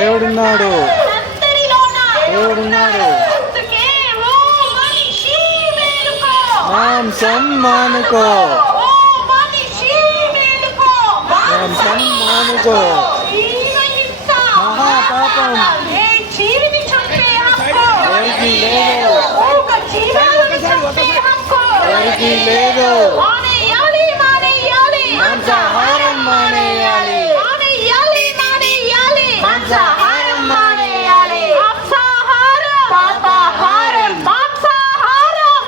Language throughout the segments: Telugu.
దేవుడున్నాడు, దేవుడున్నాడు. మాంసం మానుకో, మాంసం మానుకో. మహాపాపం ఎవరికి లేదు, ఎవరికి లేదు. మాంసాహారం మానేయాలి, మాంసాహారం మానేయాలి.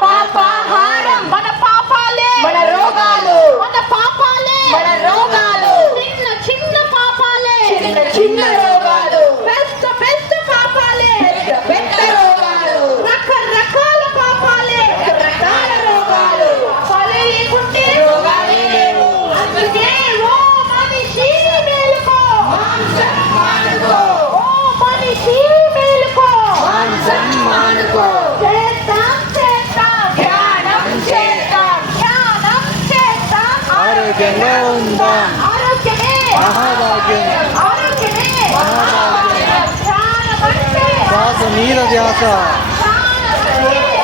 పాపాహారం మన పాపాలే మన రోగాలు, మన పాపాలే మన రోగాలు. చిన్న చిన్న పాపాలే చిన్న రోగాలు, పెద్ద పెద్ద పాపాలే పెద్ద రోగాలు, రకరకాల పాపాలే రకరకాల రోగాలు. పాపాలే లేకుంటే రోగాలే లేవు. అందుకే ఓ మనిషి మేలుకో, మాంసం మానుకో. ఓ మనిషి మేలుకో, మాంసం మానుకో. ఆరోగ్యంగా ఉందాం. మహాభాగ్యం, మహాభాగ్యం. శ్వాస మీద ధ్యాస,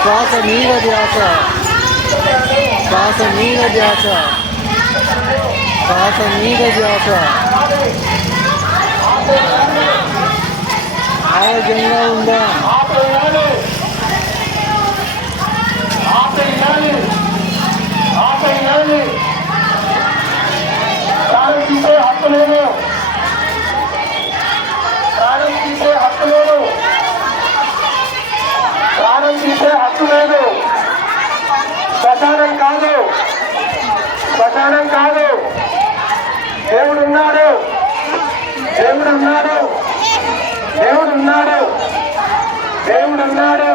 శ్వాస మీద ధ్యాస, శ్వాస మీద ధ్యాస, శ్వాస మీద ధ్యాస. ఆరోగ్యంగా ఉందాం. ప్రాణం తీసే హక్కు లేదు, ప్రాణం తీసే హక్కు లేదు, ప్రాణం తీసే హక్కు లేదు. శ్మశానం కాదు, శ్మశానం కాదు. దేవుడున్నాడు, దేవుడున్నాడు, దేవుడున్నాడు, దేవుడున్నాడు,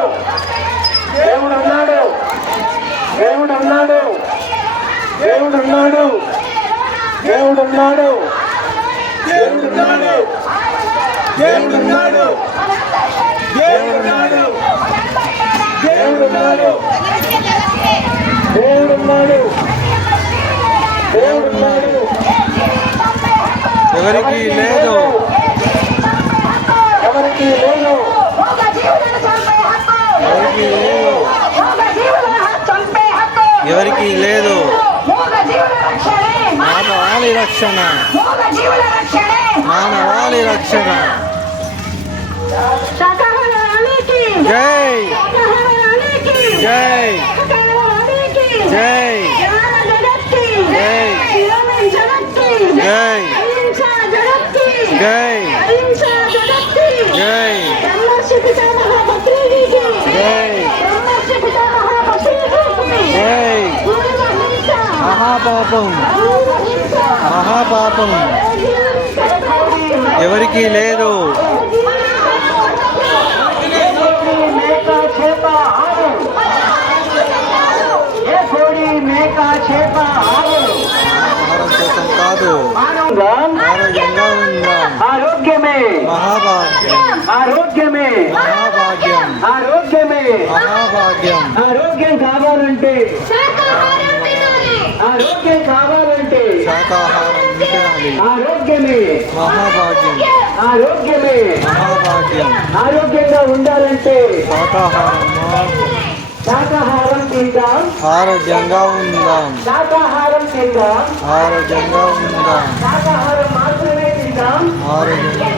దేవుడున్నాడు, దేవుడున్నాడు, దేవుడున్నాడు, దేవుడున్నాడు, దేవుడున్నాడు, దేవుడున్నాడు, దేవుడున్నాడు, దేవుడున్నాడు, దేవుడున్నాడు, దేవుడున్నాడు. ఎవరికి లేదు, ఎవరికి లేదు, ఎవరికి లేదు, ఎవరికి లేదు. మానవాళి రక్షణ, మానవాళి రక్షణ. జై జై జై జై జై జై జై జై. మహాపాపం, మహాపాపం ఎవరికి లేదు. ఆహారం కోసం కాదు, ఆరోగ్యంగా ఉందాం. ఆరోగ్యమే మహాభాగ్యం, ఆరోగ్యమే మహాభాగ్యం, ఆరోగ్యమే మహాభాగ్యం. ఆరోగ్యం కావాలంటే, ఆరోగ్యం కావాలంటే శాకాహారం తినాలి. ఆరోగ్యమే మహాభాగ్యం, ఆరోగ్యమే మహాభాగ్యం. ఆరోగ్యంగా ఉండాలంటే శాకాహారం శాకాహారం తిందాం, ఆరోగ్యంగా ఉందాం, శాకాహారం తిందాం, ఆరోగ్యంగా ఉందాం, శాకాహారం మాత్రమే తిందాం. ఆరోగ్యంగా